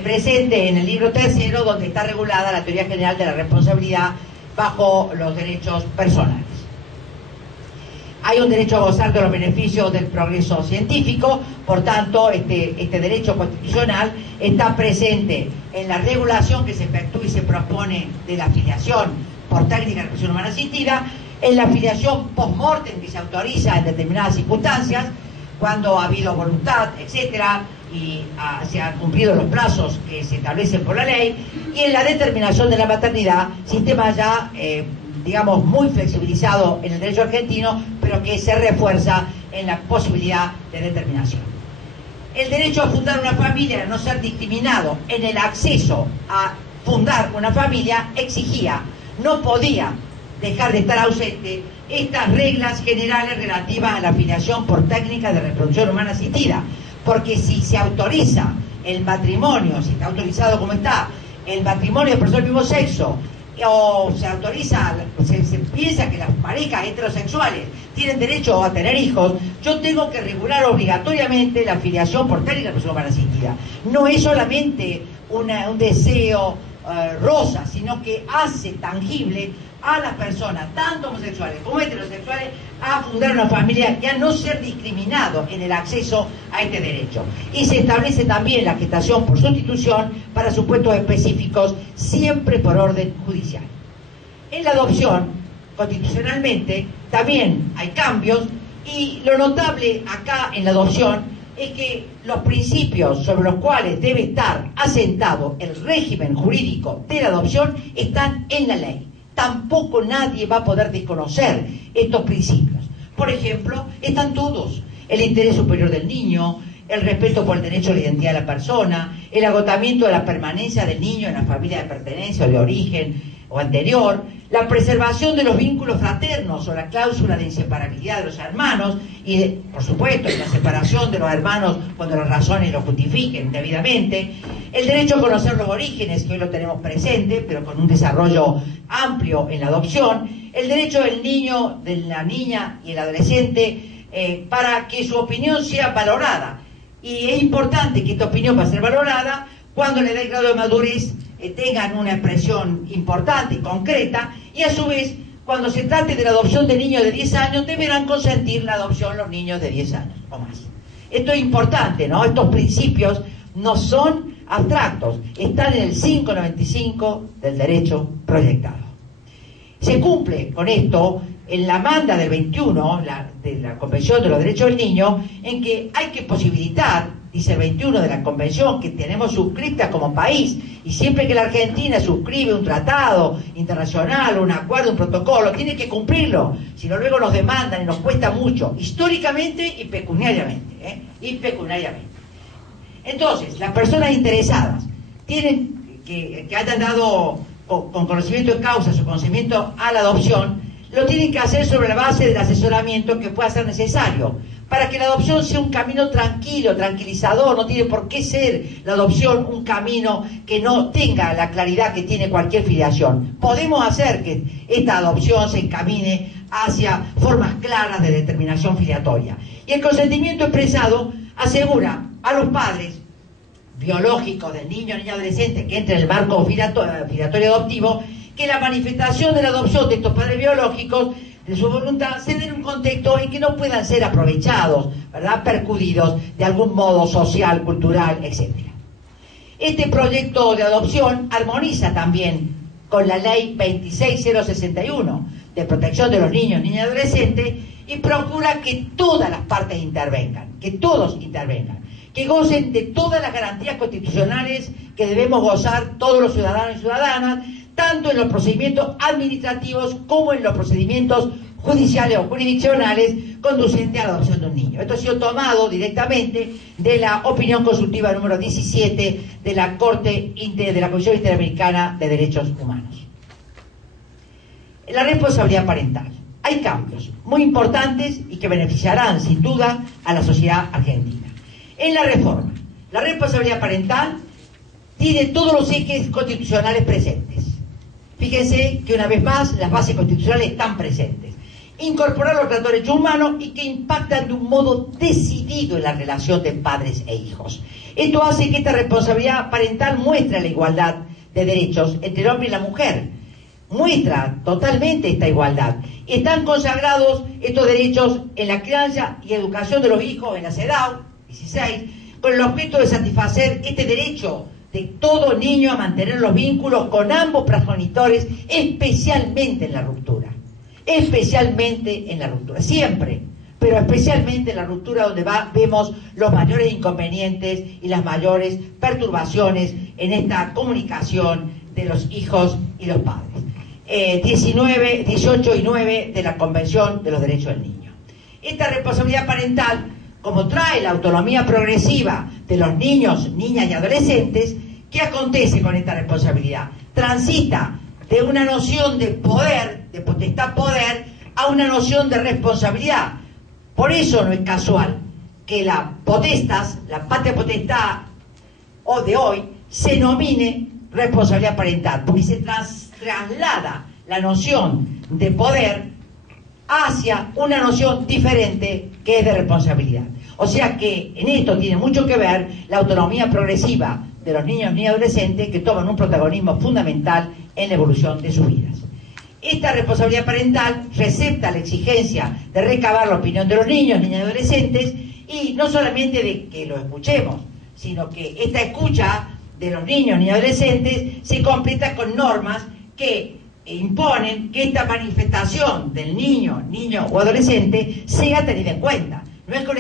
presente en el libro tercero, donde está regulada la teoría general de la responsabilidad bajo los derechos personales. Hay un derecho a gozar de los beneficios del progreso científico, por tanto, este derecho constitucional está presente en la regulación que se efectúa y se propone de la filiación por técnica de reproducción humana asistida, en la filiación post-mortem que se autoriza en determinadas circunstancias, cuando ha habido voluntad, etcétera, y se han cumplido los plazos que se establecen por la ley, y en la determinación de la maternidad, sistema ya digamos, muy flexibilizado en el derecho argentino, pero que se refuerza en la posibilidad de determinación. El derecho a fundar una familia, a no ser discriminado en el acceso a fundar una familia, exigía no podía dejar de estar ausente estas reglas generales relativas a la afiliación por técnicas de reproducción humana asistida, porque si se autoriza el matrimonio, si está autorizado como está, el matrimonio de personas del mismo sexo, o se autoriza, se piensa que las parejas heterosexuales tienen derecho a tener hijos, yo tengo que regular obligatoriamente la afiliación por técnica de reproducción humana asistida. No es solamente un deseo rosa, sino que hace tangible a las personas, tanto homosexuales como heterosexuales, a fundar una familia y a no ser discriminados en el acceso a este derecho. Y se establece también la gestación por sustitución para supuestos específicos, siempre por orden judicial. En la adopción, constitucionalmente, también hay cambios, y lo notable acá en la adopción es que los principios sobre los cuales debe estar asentado el régimen jurídico de la adopción están en la ley. Tampoco nadie va a poder desconocer estos principios. Por ejemplo, están todos: el interés superior del niño, el respeto por el derecho a la identidad de la persona, el agotamiento de la permanencia del niño en la familia de pertenencia o de origen o anterior, la preservación de los vínculos fraternos o la cláusula de inseparabilidad de los hermanos y, por supuesto, la separación de los hermanos cuando las razones lo justifiquen debidamente, el derecho a conocer los orígenes, que hoy lo tenemos presente, pero con un desarrollo amplio en la adopción, el derecho del niño, de la niña y el adolescente para que su opinión sea valorada. Y es importante que esta opinión va a ser valorada cuando en la edad y grado de madurez tengan una expresión importante y concreta, y a su vez, cuando se trate de la adopción de niños de 10 años, deberán consentir la adopción los niños de 10 años o más. Esto es importante, ¿no? Estos principios no son abstractos, están en el 595 del derecho proyectado. Se cumple con esto en la manda del 21 de la Convención de los Derechos del Niño, en que hay que posibilitar, dice el 21 de la Convención, que tenemos suscrita como país, y siempre que la Argentina suscribe un tratado internacional, un acuerdo, un protocolo, tiene que cumplirlo, si no luego nos demandan y nos cuesta mucho, históricamente y pecuniariamente, Entonces, las personas interesadas tienen que hayan dado con conocimiento de causa su consentimiento a la adopción, lo tienen que hacer sobre la base del asesoramiento que pueda ser necesario, para que la adopción sea un camino tranquilo, tranquilizador. No tiene por qué ser la adopción un camino que no tenga la claridad que tiene cualquier filiación. Podemos hacer que esta adopción se encamine hacia formas claras de determinación filiatoria. Y el consentimiento expresado asegura a los padres biológicos del niño o niña adolescente que entre en el marco filiatorio adoptivo, que la manifestación de la adopción de estos padres biológicos, de su voluntad, se dé en un contexto en que no puedan ser aprovechados, ¿verdad?, percudidos de algún modo social, cultural, etc. Este proyecto de adopción armoniza también con la ley 26061 de protección de los niños, niñas y adolescentes, y procura que todas las partes intervengan, que todos intervengan, que gocen de todas las garantías constitucionales que debemos gozar todos los ciudadanos y ciudadanas, tanto en los procedimientos administrativos como en los procedimientos judiciales o jurisdiccionales conducentes a la adopción de un niño. Esto ha sido tomado directamente de la opinión consultiva número 17 de la de la Comisión Interamericana de Derechos Humanos. La responsabilidad parental. Hay cambios muy importantes y que beneficiarán sin duda a la sociedad argentina. En la reforma, la responsabilidad parental tiene todos los ejes constitucionales presentes. Fíjense que una vez más las bases constitucionales están presentes. Incorporar los tratados de derechos humanos y que impactan de un modo decidido en la relación de padres e hijos. Esto hace que esta responsabilidad parental muestre la igualdad de derechos entre el hombre y la mujer. Muestra totalmente esta igualdad. Están consagrados estos derechos en la crianza y educación de los hijos en la CEDAW 16, con el objeto de satisfacer este derecho de todo niño a mantener los vínculos con ambos progenitores, especialmente en la ruptura. Especialmente en la ruptura, siempre, pero especialmente en la ruptura donde vemos los mayores inconvenientes y las mayores perturbaciones en esta comunicación de los hijos y los padres. 18 y 9 de la Convención de los Derechos del Niño. Esta responsabilidad parental, como trae la autonomía progresiva de los niños, niñas y adolescentes, ¿qué acontece con esta responsabilidad? Transita de una noción de poder, de potestad-poder, a una noción de responsabilidad. Por eso no es casual que la potestas, la patria potestad o de hoy, se nomine responsabilidad parental, porque se traslada la noción de poder hacia una noción diferente que es de responsabilidad. O sea que en esto tiene mucho que ver la autonomía progresiva de los niños y adolescentes, que toman un protagonismo fundamental en la evolución de sus vidas. Esta responsabilidad parental recepta la exigencia de recabar la opinión de los niños, niñas y adolescentes, y no solamente de que lo escuchemos, sino que esta escucha de los niños y adolescentes se completa con normas que imponen que esta manifestación del niño o adolescente sea tenida en cuenta. No es que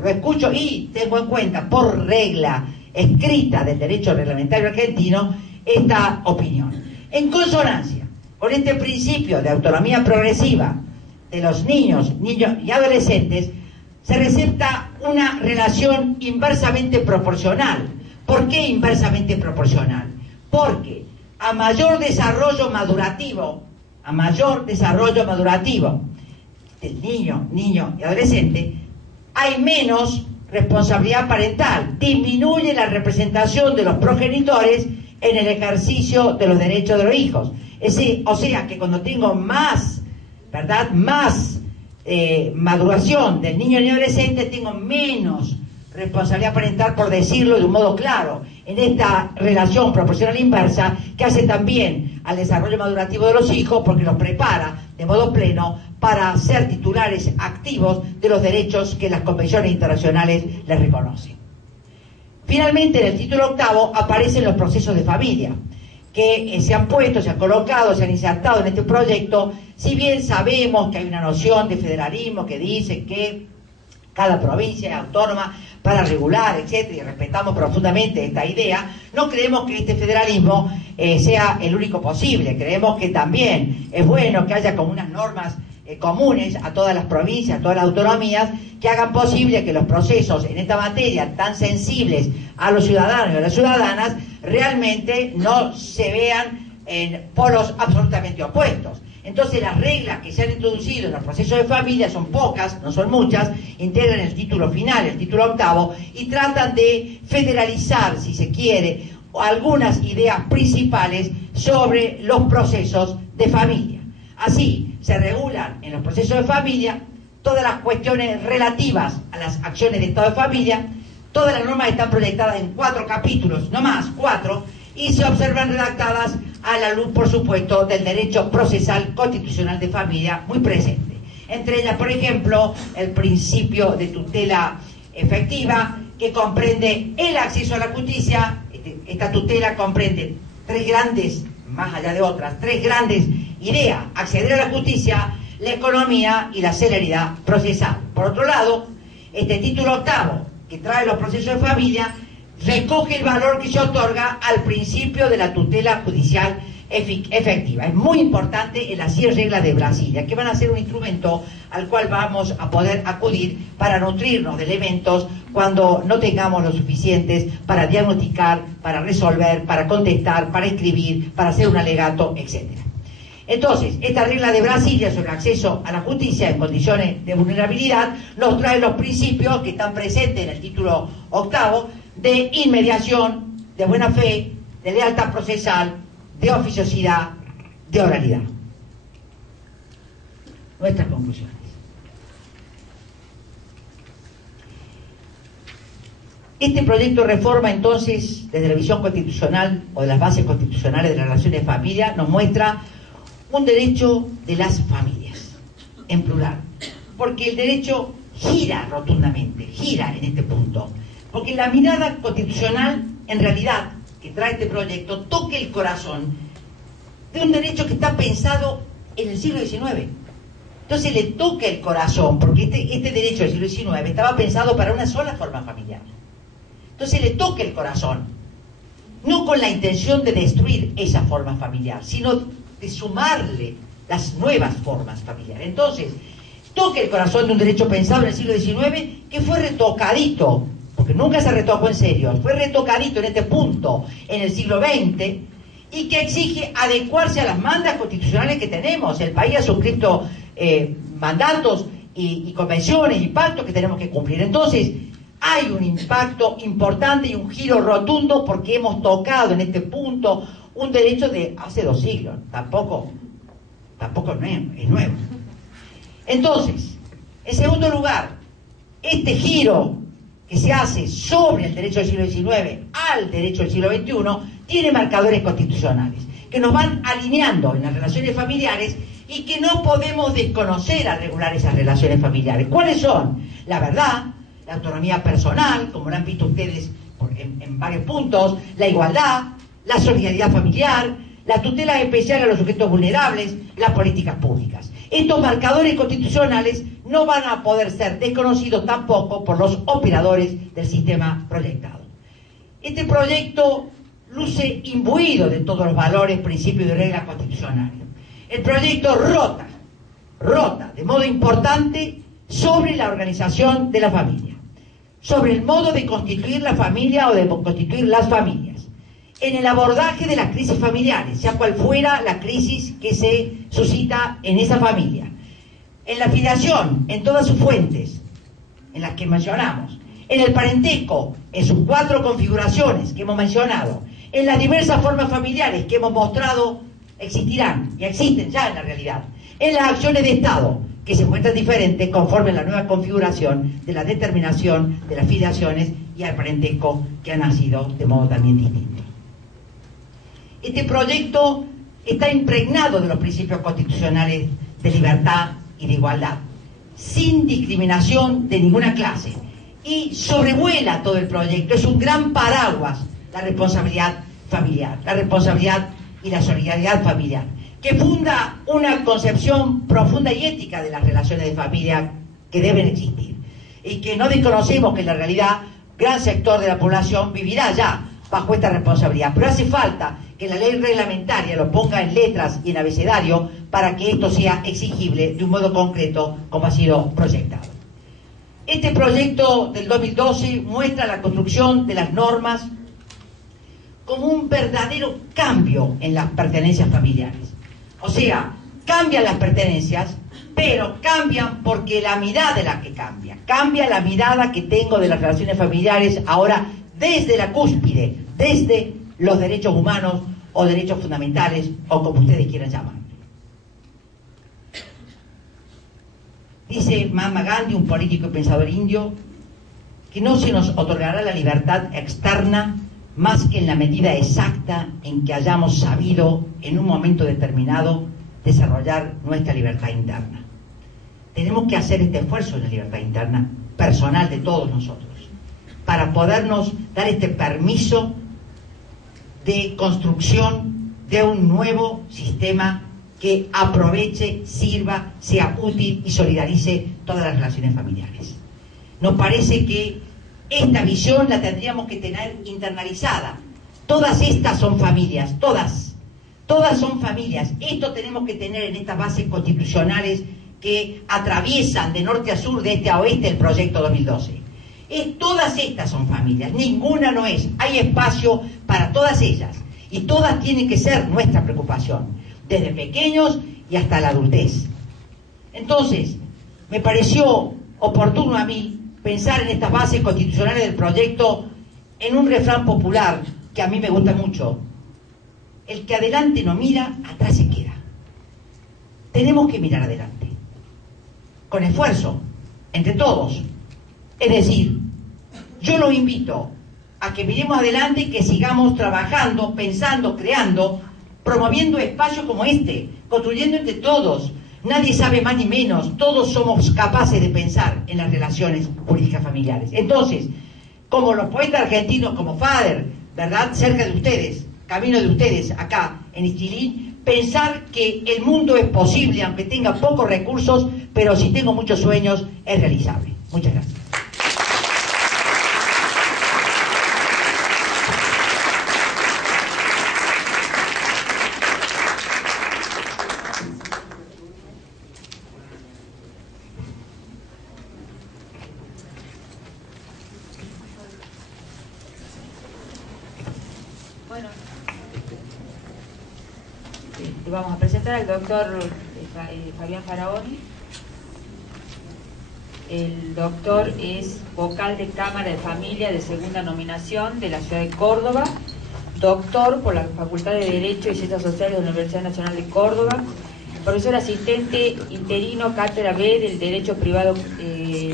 lo escucho y tengo en cuenta por regla escrita del derecho reglamentario argentino esta opinión. En consonancia con este principio de autonomía progresiva de los niños y adolescentes, se recepta una relación inversamente proporcional. ¿Por qué inversamente proporcional? Porque a mayor desarrollo madurativo del niño y adolescente, hay menos responsabilidad parental, disminuye la representación de los progenitores en el ejercicio de los derechos de los hijos. O sea que cuando tengo más, ¿verdad?, maduración del niño y adolescente, tengo menos responsabilidad parental, por decirlo de un modo claro, en esta relación proporcional inversa que hace también al desarrollo madurativo de los hijos, porque los prepara de modo pleno para ser titulares activos de los derechos que las convenciones internacionales les reconocen. Finalmente, en el título octavo aparecen los procesos de familia, que se han puesto, se han colocado, se han insertado en este proyecto, si bien sabemos que hay una noción de federalismo que dice que cada provincia es autónoma para regular, etcétera, y respetamos profundamente esta idea. No creemos que este federalismo sea el único posible. Creemos que también es bueno que haya como unas normas comunes a todas las provincias, a todas las autonomías, que hagan posible que los procesos en esta materia tan sensibles a los ciudadanos y a las ciudadanas realmente no se vean en polos absolutamente opuestos. Entonces las reglas que se han introducido en los procesos de familia son pocas, no son muchas, integran el título final, el título octavo, y tratan de federalizar, si se quiere, algunas ideas principales sobre los procesos de familia. Así, se regulan en los procesos de familia todas las cuestiones relativas a las acciones de estado de familia. Todas las normas están proyectadas en 4 capítulos, no más, 4, y se observan redactadas a la luz, por supuesto, del derecho procesal constitucional de familia muy presente. Entre ellas, por ejemplo, el principio de tutela efectiva, que comprende el acceso a la justicia. Esta tutela comprende 3 grandes, más allá de otras, 3 grandes ideas: acceder a la justicia, la economía y la celeridad procesal. Por otro lado, este título octavo, que trae los procesos de familia, recoge el valor que se otorga al principio de la tutela judicial efectiva. Es muy importante en las 100 reglas de Brasilia, que van a ser un instrumento al cual vamos a poder acudir para nutrirnos de elementos cuando no tengamos los suficientes para diagnosticar, para resolver, para contestar, para escribir, para hacer un alegato, etc. Entonces, esta regla de Brasilia sobre el acceso a la justicia en condiciones de vulnerabilidad nos trae los principios que están presentes en el título octavo de inmediación, de buena fe, de lealtad procesal, de oficiosidad, de oralidad. Nuestras conclusiones. Este proyecto de reforma, entonces, desde la visión constitucional o de las bases constitucionales de las relaciones de familia, nos muestra un derecho de las familias, en plural, porque el derecho gira rotundamente, gira en este punto, porque la mirada constitucional, en realidad, que trae este proyecto, toca el corazón de un derecho que está pensado en el siglo XIX. Entonces le toca el corazón, porque este derecho del siglo XIX estaba pensado para una sola forma familiar. Entonces le toca el corazón, no con la intención de destruir esa forma familiar, sino de sumarle las nuevas formas familiares. Entonces, toca el corazón de un derecho pensado en el siglo XIX que fue retocadito, porque nunca se retocó en serio, fue retocadito en este punto en el siglo XX, y que exige adecuarse a las mandas constitucionales que tenemos. El país ha suscrito mandatos y convenciones y pactos que tenemos que cumplir. Entonces, hay un impacto importante y un giro rotundo porque hemos tocado en este punto un derecho de hace 2 siglos. Tampoco es nuevo. Entonces, en segundo lugar, este giro que se hace sobre el derecho del siglo XIX al derecho del siglo XXI tiene marcadores constitucionales que nos van alineando en las relaciones familiares y que no podemos desconocer al regular esas relaciones familiares. ¿Cuáles son? La verdad, la autonomía personal, como lo han visto ustedes en varios puntos, la igualdad, la solidaridad familiar, la tutela especial a los sujetos vulnerables, las políticas públicas. Estos marcadores constitucionales no van a poder ser desconocidos tampoco por los operadores del sistema proyectado. Este proyecto luce imbuido de todos los valores, principios y reglas constitucionales. El proyecto rota de modo importante sobre la organización de la familia, sobre el modo de constituir la familia o de constituir las familias, en el abordaje de las crisis familiares, sea cual fuera la crisis que se suscita en esa familia, en la filiación, en todas sus fuentes, en las que mencionamos, en el parentesco, en sus 4 configuraciones que hemos mencionado, en las diversas formas familiares que hemos mostrado existirán y existen ya en la realidad, en las acciones de Estado, que se muestran diferentes conforme a la nueva configuración de la determinación de las filiaciones y al parentesco que ha nacido de modo también distinto. Este proyecto está impregnado de los principios constitucionales de libertad y de igualdad, sin discriminación de ninguna clase, y sobrevuela todo el proyecto. Es un gran paraguas la responsabilidad familiar, la responsabilidad y la solidaridad familiar, que funda una concepción profunda y ética de las relaciones de familia que deben existir, y que no desconocemos que en la realidad gran sector de la población vivirá ya bajo esta responsabilidad, pero hace falta que la ley reglamentaria lo ponga en letras y en abecedario para que esto sea exigible de un modo concreto como ha sido proyectado. Este proyecto del 2012 muestra la construcción de las normas como un verdadero cambio en las pertenencias familiares. O sea, cambian las pertenencias, pero cambian porque la mirada es la que cambia. Cambia la mirada que tengo de las relaciones familiares ahora desde la cúspide, desde los derechos humanos o derechos fundamentales, o como ustedes quieran llamar. Dice Mahatma Gandhi, un político y pensador indio, que no se nos otorgará la libertad externa más que en la medida exacta en que hayamos sabido en un momento determinado desarrollar nuestra libertad interna. Tenemos que hacer este esfuerzo en la libertad interna personal de todos nosotros para podernos dar este permiso de construcción de un nuevo sistema que aproveche, sirva, sea útil y solidarice todas las relaciones familiares. Nos parece que esta visión la tendríamos que tener internalizada. Todas estas son familias, todas son familias. Esto tenemos que tener en estas bases constitucionales que atraviesan de norte a sur, de este a oeste el proyecto 2012. Todas estas son familias, ninguna no es. Hay espacio para todas ellas y todas tienen que ser nuestra preocupación, desde pequeños y hasta la adultez. Entonces, me pareció oportuno a mí pensar en estas bases constitucionales del proyecto en un refrán popular que a mí me gusta mucho: el que adelante no mira, atrás se queda. Tenemos que mirar adelante, con esfuerzo, entre todos. Es decir, yo los invito a que miremos adelante y que sigamos trabajando, pensando, creando, promoviendo espacios como este, construyendo entre todos. Nadie sabe más ni menos, todos somos capaces de pensar en las relaciones jurídicas familiares. Entonces, como los poetas argentinos, como Fader, ¿verdad?, cerca de ustedes, camino de ustedes, acá en Ischilín, pensar que el mundo es posible, aunque tenga pocos recursos, pero si tengo muchos sueños, es realizable. Muchas gracias. Bueno, vamos a presentar al doctor Fabián Faraoni. El doctor es vocal de Cámara de Familia de segunda nominación de la ciudad de Córdoba, doctor por la Facultad de Derecho y Ciencias Sociales de la Universidad Nacional de Córdoba, profesor asistente interino Cátedra B del Derecho Privado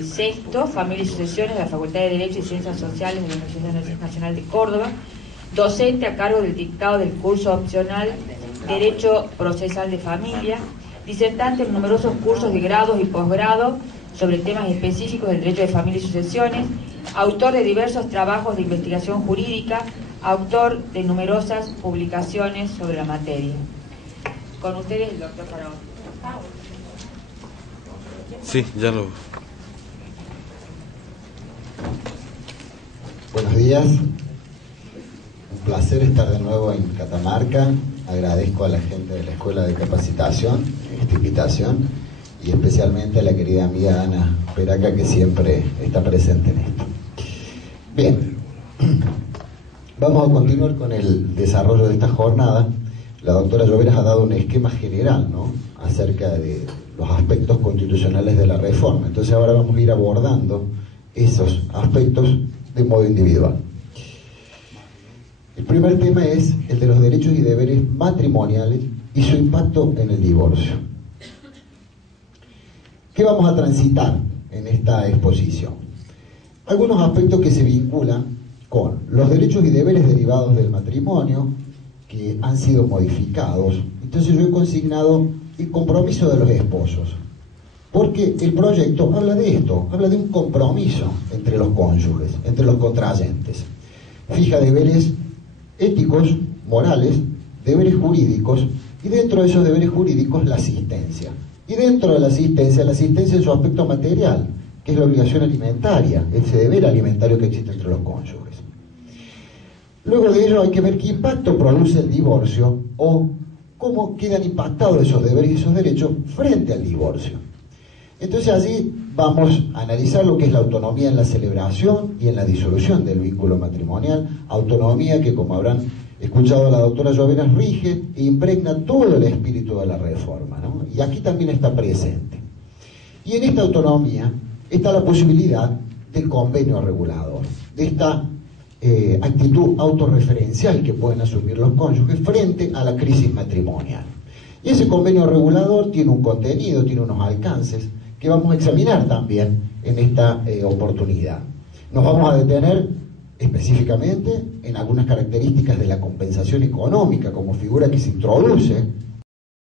Sexto, Familia y Sucesiones de la Facultad de Derecho y Ciencias Sociales de la Universidad Nacional de Córdoba, docente a cargo del dictado del curso opcional Derecho Procesal de Familia, disertante en numerosos cursos de grados y posgrados sobre temas específicos del derecho de familia y sucesiones, autor de diversos trabajos de investigación jurídica, autor de numerosas publicaciones sobre la materia. Con ustedes el doctor Faraoni. Sí, ya lo... Buenos días, un placer estar de nuevo en Catamarca. Agradezco a la gente de la Escuela de Capacitación esta invitación y especialmente a la querida amiga Ana Peraca, que siempre está presente en esto. Bien, vamos a continuar con el desarrollo de esta jornada. La doctora Lloveras ha dado un esquema general, ¿no?, acerca de los aspectos constitucionales de la reforma. Entonces ahora vamos a ir abordando esos aspectos de modo individual. El primer tema es el de los derechos y deberes matrimoniales y su impacto en el divorcio. ¿Qué vamos a transitar en esta exposición? Algunos aspectos que se vinculan con los derechos y deberes derivados del matrimonio, que han sido modificados. Entonces yo he consignado el compromiso de los esposos, porque el proyecto habla de esto, habla de un compromiso entre los cónyuges, entre los contrayentes. Fija deberes éticos, morales, deberes jurídicos, y dentro de esos deberes jurídicos la asistencia. Y dentro de la asistencia en su aspecto material, que es la obligación alimentaria, ese deber alimentario que existe entre los cónyuges. Luego de ello hay que ver qué impacto produce el divorcio o cómo quedan impactados esos deberes y esos derechos frente al divorcio. Entonces allí vamos a analizar lo que es la autonomía en la celebración y en la disolución del vínculo matrimonial, autonomía que, como habrán escuchado a la doctora Lloveras, rige e impregna todo el espíritu de la reforma, ¿no? Y aquí también está presente. Y en esta autonomía está la posibilidad del convenio regulador, de esta actitud autorreferencial que pueden asumir los cónyuges frente a la crisis matrimonial. Y ese convenio regulador tiene un contenido, tiene unos alcances que vamos a examinar también en esta oportunidad. Nos vamos a detener específicamente en algunas características de la compensación económica como figura que se introduce